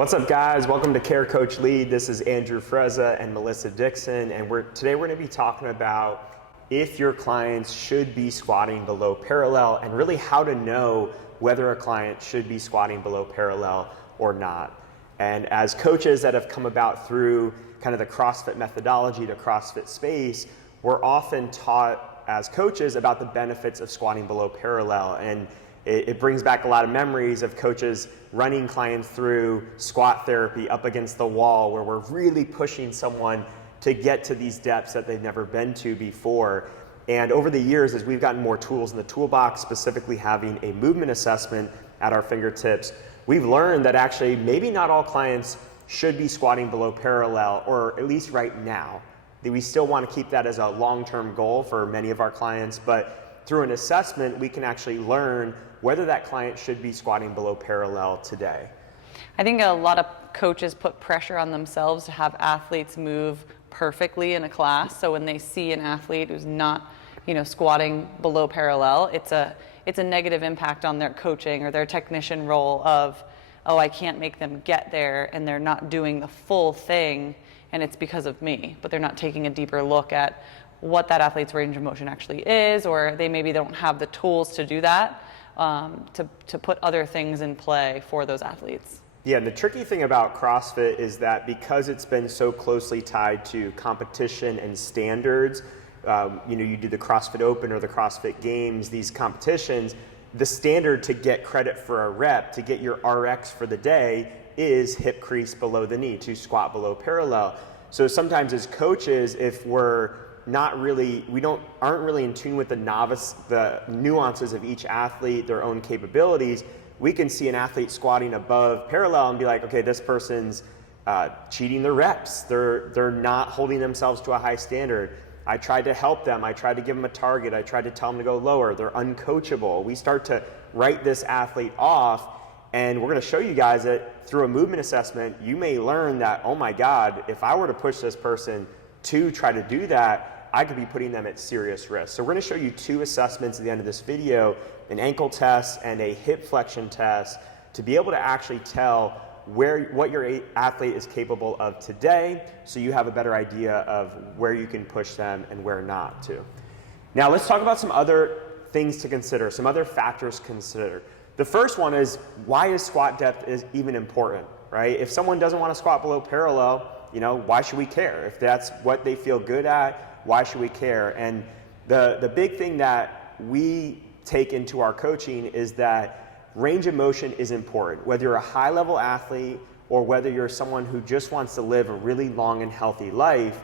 What's up, guys? Welcome to Care Coach Lead. This is Andrew Frezza and Melissa Dixon, and today we're going to be talking about if your clients should be squatting below parallel and really how to know whether a client should be squatting below parallel or not. And as coaches that have come about through kind of the CrossFit methodology, the CrossFit space, we're often taught as coaches about the benefits of squatting below parallel. And it brings back a lot of memories of coaches running clients through squat therapy up against the wall where we're really pushing someone to get to these depths that they've never been to before. And over the years, as we've gotten more tools in the toolbox, specifically having a movement assessment at our fingertips, we've learned that actually maybe not all clients should be squatting below parallel, or at least right now. We still want to keep that as a long-term goal for many of our clients, but through an assessment, we can actually learn whether that client should be squatting below parallel today. I think a lot of coaches put pressure on themselves to have athletes move perfectly in a class. So when they see an athlete who's not, squatting below parallel, it's a negative impact on their coaching or their technician role of, oh, I can't make them get there, and they're not doing the full thing, and it's because of me. But they're not taking a deeper look at what that athlete's range of motion actually is, or they maybe don't have the tools to do that, to put other things in play for those athletes. Yeah, and the tricky thing about CrossFit is that because it's been so closely tied to competition and standards, you do the CrossFit Open or the CrossFit Games, these competitions, the standard to get credit for a rep, to get your RX for the day, is hip crease below the knee, to squat below parallel. So sometimes as coaches, if we're aren't really in tune with the nuances of each athlete, their own capabilities, we can see an athlete squatting above parallel and be like, okay, this person's cheating their reps. They're not holding themselves to a high standard. I tried to help them. I tried to give them a target. I tried to tell them to go lower. They're uncoachable. We start to write this athlete off, and we're going to show you guys that through a movement assessment, you may learn that, oh my God, if I were to push this person to try to do that, I could be putting them at serious risk. So we're going to show you two assessments at the end of this video, an ankle test and a hip flexion test, to be able to actually tell what your athlete is capable of today, so you have a better idea of where you can push them and where not to. Now let's talk about some other things to consider, some other factors to consider. The first one is, why is squat depth even important, right? If someone doesn't want to squat below parallel, why should we care? If that's what they feel good at, why should we care? And the big thing that we take into our coaching is that range of motion is important. Whether you're a high-level athlete or whether you're someone who just wants to live a really long and healthy life,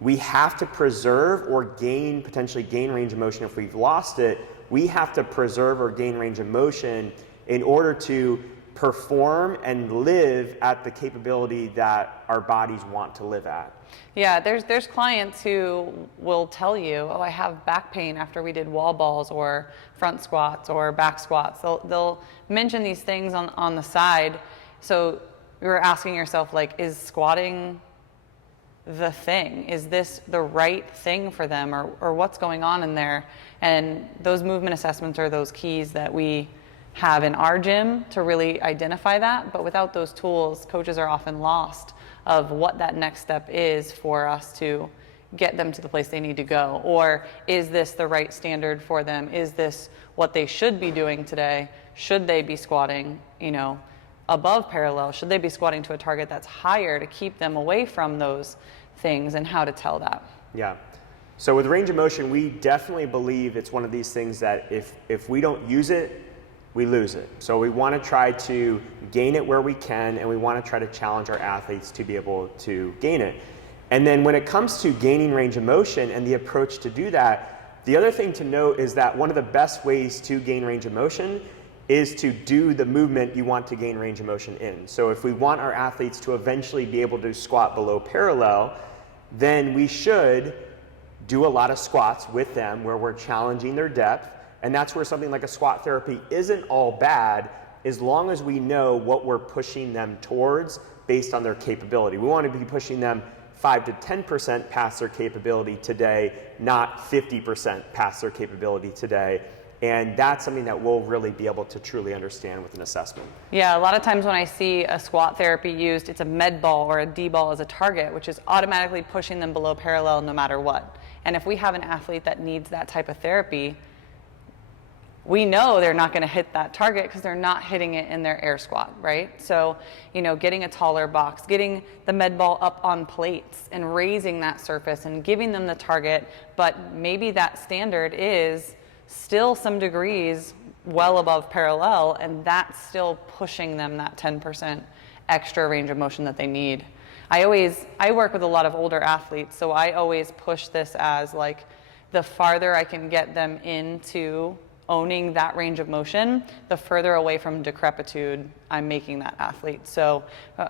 we have to preserve or potentially gain range of motion. If we've lost it, we have to preserve or gain range of motion in order to perform and live at the capability that our bodies want to live at. Yeah, there's clients who will tell you, oh, I have back pain after we did wall balls or front squats or back squats. They'll mention these things on the side. So you're asking yourself, like, is squatting the thing? Is this the right thing for them, or what's going on in there? And those movement assessments are those keys that we have in our gym to really identify that. But without those tools, coaches are often lost of what that next step is for us to get them to the place they need to go. Or is this the right standard for them? Is this what they should be doing today? Should they be squatting, above parallel? Should they be squatting to a target that's higher to keep them away from those things, and how to tell that? Yeah. So with range of motion, we definitely believe it's one of these things that if we don't use it, we lose it. So we want to try to gain it where we can, and we want to try to challenge our athletes to be able to gain it. And then when it comes to gaining range of motion and the approach to do that, the other thing to note is that one of the best ways to gain range of motion is to do the movement you want to gain range of motion in. So if we want our athletes to eventually be able to squat below parallel, then we should do a lot of squats with them where we're challenging their depth. And that's where something like a squat therapy isn't all bad, as long as we know what we're pushing them towards based on their capability. We want to be pushing them 5 to 10% past their capability today, not 50% past their capability today. And that's something that we'll really be able to truly understand with an assessment. Yeah, a lot of times when I see a squat therapy used, it's a med ball or a D ball as a target, which is automatically pushing them below parallel no matter what. And if we have an athlete that needs that type of therapy, we know they're not going to hit that target because they're not hitting it in their air squat, right? So, getting a taller box, getting the med ball up on plates and raising that surface and giving them the target, but maybe that standard is still some degrees well above parallel, and that's still pushing them that 10% extra range of motion that they need. I work with a lot of older athletes, so I always push this as like the farther I can get them into owning that range of motion, the further away from decrepitude I'm making that athlete. So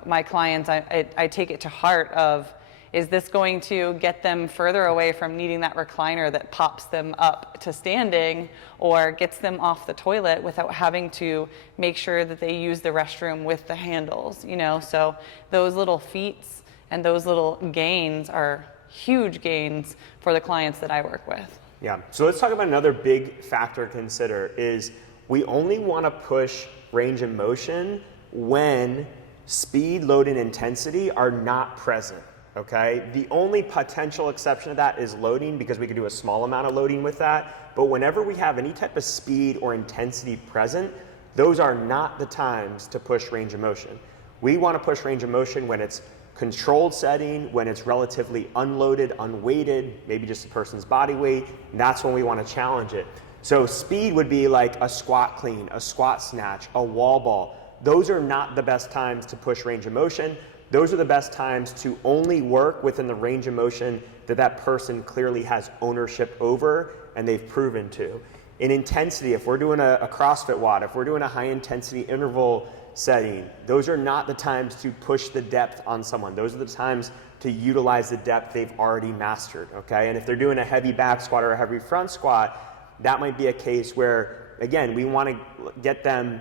my clients, I take it to heart of, is this going to get them further away from needing that recliner that pops them up to standing or gets them off the toilet without having to make sure that they use the restroom with the handles, So those little feats and those little gains are huge gains for the clients that I work with. Yeah, so let's talk about another big factor to consider is we only want to push range of motion when speed, load, and intensity are not present, okay? The only potential exception to that is loading because we could do a small amount of loading with that, but whenever we have any type of speed or intensity present, those are not the times to push range of motion. We want to push range of motion when it's controlled setting, when it's relatively unloaded, unweighted, maybe just a person's body weight, and that's when we want to challenge it. So speed would be like a squat clean, a squat snatch, a wall ball. Those are not the best times to push range of motion. Those are the best times to only work within the range of motion that that person clearly has ownership over and they've proven to. In intensity, if we're doing a CrossFit WOD, if we're doing a high intensity interval setting, those are not the times to push the depth on someone. Those are the times to utilize the depth they've already mastered, okay? And if they're doing a heavy back squat or a heavy front squat, that might be a case where, again, we want to get them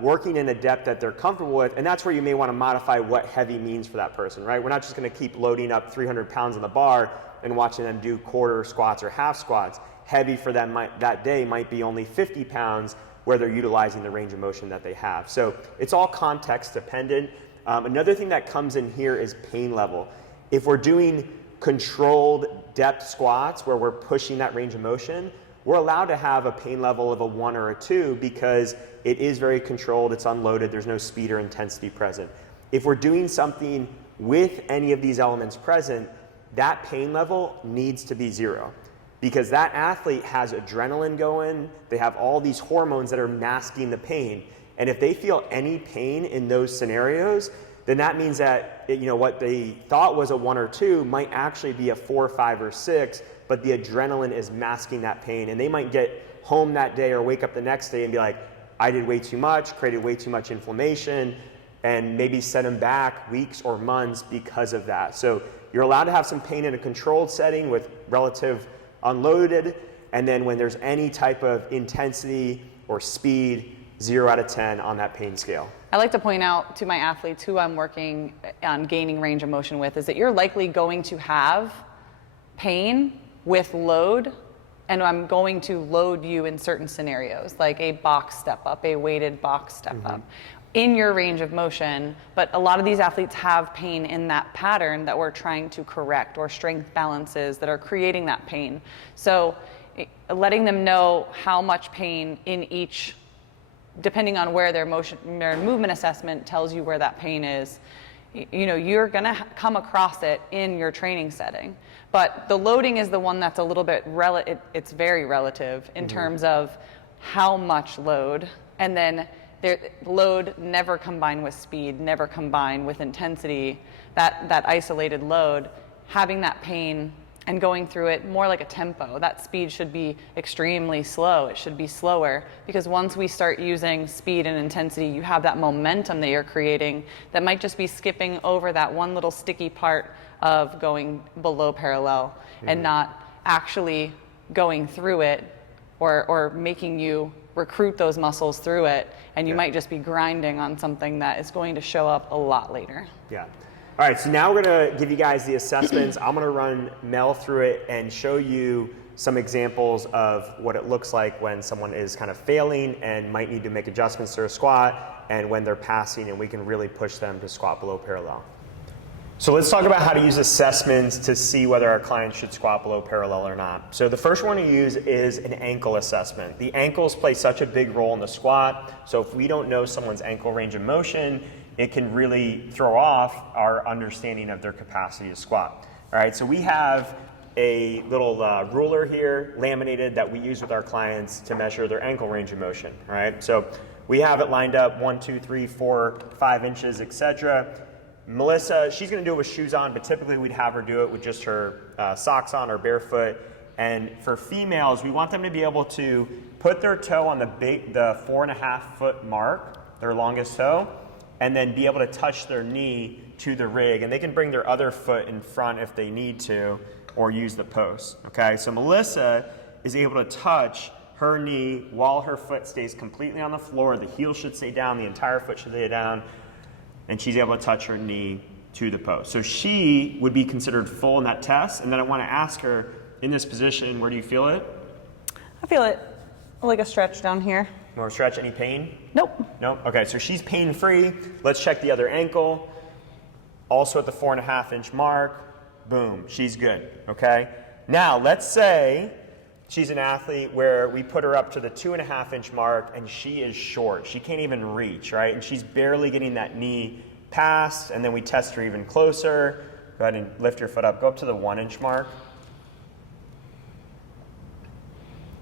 working in a depth that they're comfortable with, and that's where you may want to modify what heavy means for that person, right? We're not just going to keep loading up 300 pounds on the bar and watching them do quarter squats or half squats. Heavy for them that day might be only 50 pounds where they're utilizing the range of motion that they have. So it's all context dependent. Another thing that comes in here is pain level. If we're doing controlled depth squats where we're pushing that range of motion, we're allowed to have a pain level of a 1 or a 2 because it is very controlled, it's unloaded, there's no speed or intensity present. If we're doing something with any of these elements present, that pain level needs to be 0. Because that athlete has adrenaline going, they have all these hormones that are masking the pain. And if they feel any pain in those scenarios, then that means that what they thought was a 1 or 2 might actually be a 4, 5, or 6, but the adrenaline is masking that pain. And they might get home that day or wake up the next day and be like, I did way too much, created way too much inflammation, and maybe set them back weeks or months because of that. So you're allowed to have some pain in a controlled setting with relative unloaded, and then when there's any type of intensity or speed, 0 out of 10 on that pain scale. I like to point out to my athletes who I'm working on gaining range of motion with is that you're likely going to have pain with load, and I'm going to load you in certain scenarios, like a box step up, a weighted box step up in your range of motion. But a lot of these athletes have pain in that pattern that we're trying to correct, or strength balances that are creating that pain. So letting them know how much pain in each, depending on where their movement assessment tells you where that pain is, you're going to come across it in your training setting. But the loading is the one that's a little bit it's very relative in terms of how much load, and then load never combined with speed, never combined with intensity. That isolated load, having that pain and going through it more like a tempo. That speed should be extremely slow. It should be slower, because once we start using speed and intensity, you have that momentum that you're creating that might just be skipping over that one little sticky part of going below parallel and not actually going through it or making you recruit those muscles through it, and you might just be grinding on something that is going to show up a lot later. Yeah. All right, so now we're gonna give you guys the assessments. I'm gonna run Mel through it and show you some examples of what it looks like when someone is kind of failing and might need to make adjustments to their squat, and when they're passing, and we can really push them to squat below parallel. So let's talk about how to use assessments to see whether our clients should squat below parallel or not. So the first one to use is an ankle assessment. The ankles play such a big role in the squat, so if we don't know someone's ankle range of motion, it can really throw off our understanding of their capacity to squat. All right, so we have a little ruler here, laminated, that we use with our clients to measure their ankle range of motion. All right, so we have it lined up 1, 2, 3, 4, 5 inches, etc. Melissa, she's going to do it with shoes on, but typically we'd have her do it with just her socks on or barefoot. And for females, we want them to be able to put their toe on the 4.5 foot mark, their longest toe, and then be able to touch their knee to the rig. And they can bring their other foot in front if they need to, or use the post. Okay, so Melissa is able to touch her knee while her foot stays completely on the floor. The heel should stay down, the entire foot should stay down, and she's able to touch her knee to the post. So she would be considered full in that test. And then I want to ask her, in this position, where do you feel it? I feel it like a stretch down here. You want to stretch? Any pain? Nope. Nope. Okay, so she's pain-free. Let's check the other ankle. Also at the 4.5 inch mark. Boom, she's good, okay? Now, let's say she's an athlete where we put her up to the 2.5 inch mark and she is short. She can't even reach, right? And she's barely getting that knee past, and then we test her even closer. Go ahead and lift your foot up. Go up to the 1 inch mark.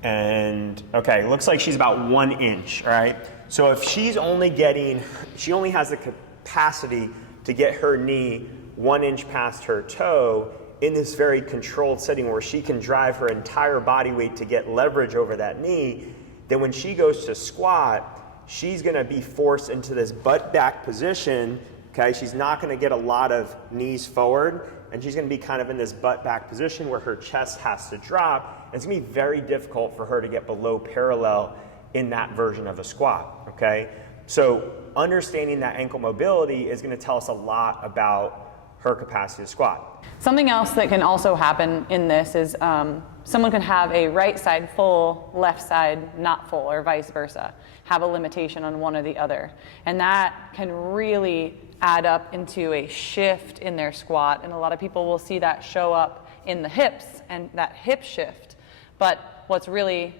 And, okay, looks like she's about 1 inch, all right? So if she only has the capacity to get her knee 1 inch past her toe in this very controlled setting where she can drive her entire body weight to get leverage over that knee, then when she goes to squat, she's gonna be forced into this butt back position, okay? She's not gonna get a lot of knees forward, and she's gonna be kind of in this butt back position where her chest has to drop. And it's gonna be very difficult for her to get below parallel in that version of a squat, okay? So understanding that ankle mobility is gonna tell us a lot about her capacity to squat. Something else that can also happen in this is someone can have a right side full, left side not full, or vice versa, have a limitation on one or the other. And that can really add up into a shift in their squat. And a lot of people will see that show up in the hips and that hip shift. But what's really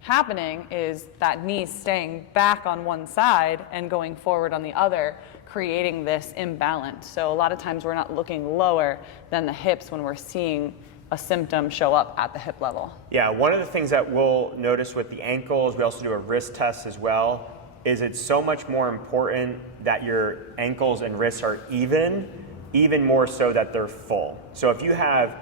happening is that knee staying back on one side and going forward on the other, creating this imbalance. So a lot of times we're not looking lower than the hips when we're seeing a symptom show up at the hip level. Yeah, one of the things that we'll notice with the ankles, we also do a wrist test as well, is it's so much more important that your ankles and wrists are even more so that they're full. So if you have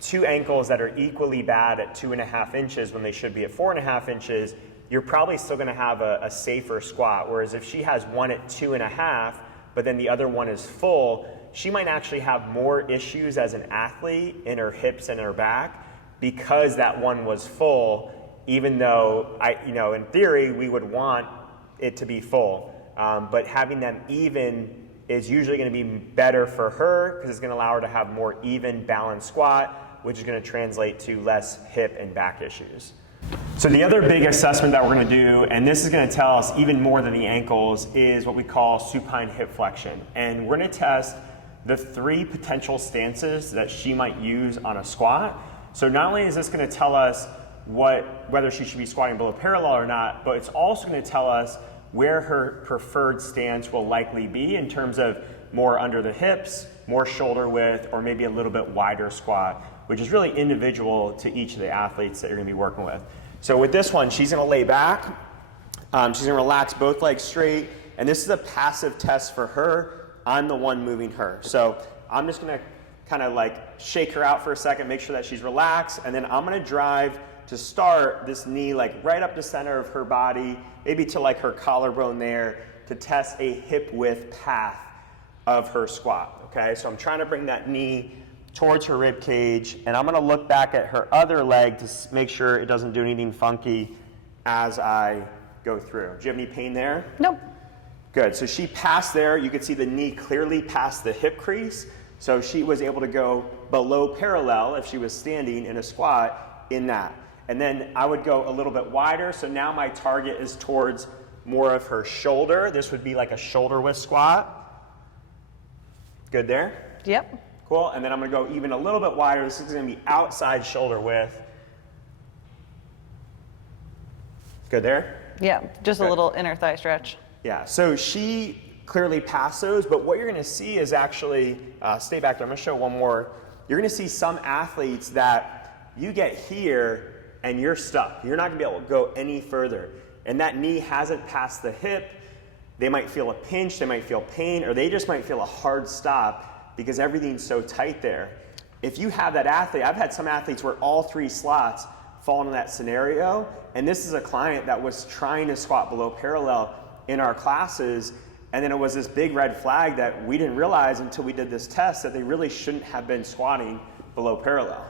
two ankles that are equally bad at 2.5 inches when they should be at 4.5 inches, you're probably still gonna have a safer squat. Whereas if she has one at 2.5, but then the other one is full, she might actually have more issues as an athlete in her hips and her back because that one was full, even though, in theory, we would want it to be full. But having them even is usually gonna be better for her because it's gonna allow her to have more even balanced squat, which is gonna translate to less hip and back issues. So the other big assessment that we're going to do, and this is going to tell us even more than the ankles, is what we call supine hip flexion. And we're going to test the 3 potential stances that she might use on a squat. So not only is this going to tell us whether she should be squatting below parallel or not, but it's also going to tell us where her preferred stance will likely be in terms of more under the hips, more shoulder width, or maybe a little bit wider squat, which is really individual to each of the athletes that you're going to be working with. So with this one, she's going to lay back. She's going to relax both legs straight. And this is a passive test for her. I'm the one moving her. So I'm just going to kind of like shake her out for a second, make sure that she's relaxed. And then I'm going to drive to start this knee like right up the center of her body, maybe to like her collarbone there, to test a hip width path of her squat. Okay, so I'm trying to bring that knee towards her rib cage, and I'm gonna look back at her other leg to make sure it doesn't do anything funky as I go through. Do you have any pain there? Nope. Good, so she passed there. You could see the knee clearly past the hip crease, so she was able to go below parallel if she was standing in a squat in that. And then I would go a little bit wider, so now my target is towards more of her shoulder. This would be like a shoulder width squat. Good there? Yep. Cool, and then I'm gonna go even a little bit wider. This is gonna be outside shoulder width. Good there? Yeah, just a little inner thigh stretch. Yeah, so she clearly passed those, but what you're gonna see is actually, stay back there, I'm gonna show one more. You're gonna see some athletes that you get here and you're stuck. You're not gonna be able to go any further. And that knee hasn't passed the hip. They might feel a pinch, they might feel pain, or they just might feel a hard stop because everything's so tight there. If you have that athlete, I've had some athletes where all 3 slots fall into that scenario, and this is a client that was trying to squat below parallel in our classes, and then it was this big red flag that we didn't realize until we did this test that they really shouldn't have been squatting below parallel.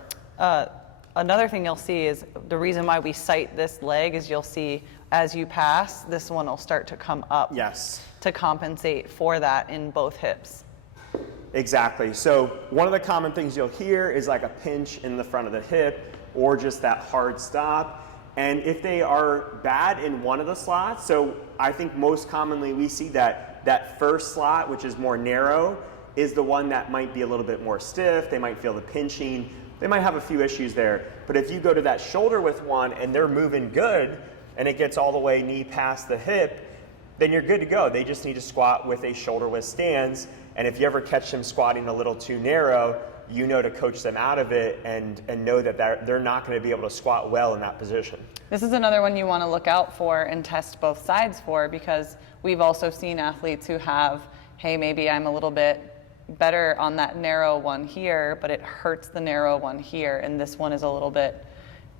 Another thing you'll see is the reason why we cite this leg is you'll see as you pass, this one will start to come up. Yes. To compensate for that in both hips. Exactly. So one of the common things you'll hear is like a pinch in the front of the hip or just that hard stop. And if they are bad in one of the slots, so I think most commonly we see that first slot, which is more narrow, is the one that might be a little bit more stiff. They might feel the pinching. They might have a few issues there. But if you go to that shoulder width one and they're moving good and it gets all the way knee past the hip, then you're good to go. They just need to squat with a shoulder width stance. And if you ever catch them squatting a little too narrow, you know to coach them out of it and know that they're not going to be able to squat well in that position. This is another one you want to look out for and test both sides for, because we've also seen athletes who have, hey, maybe I'm a little bit better on that narrow one here, but it hurts the narrow one here, and this one is a little bit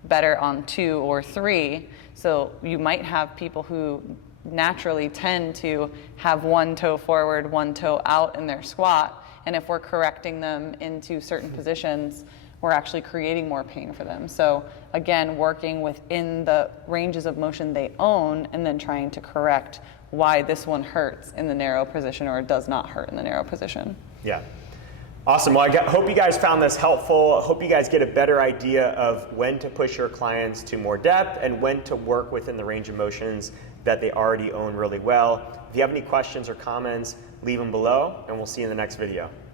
better on 2 or 3. So you might have people who naturally tend to have one toe forward, one toe out in their squat, and if we're correcting them into certain positions, we're actually creating more pain for them. So again, working within the ranges of motion they own and then trying to correct why this one hurts in the narrow position or does not hurt in the narrow position. Yeah. Awesome. Well, I hope you guys found this helpful. I hope you guys get a better idea of when to push your clients to more depth and when to work within the range of motions that they already own really well. If you have any questions or comments, leave them below, and we'll see you in the next video.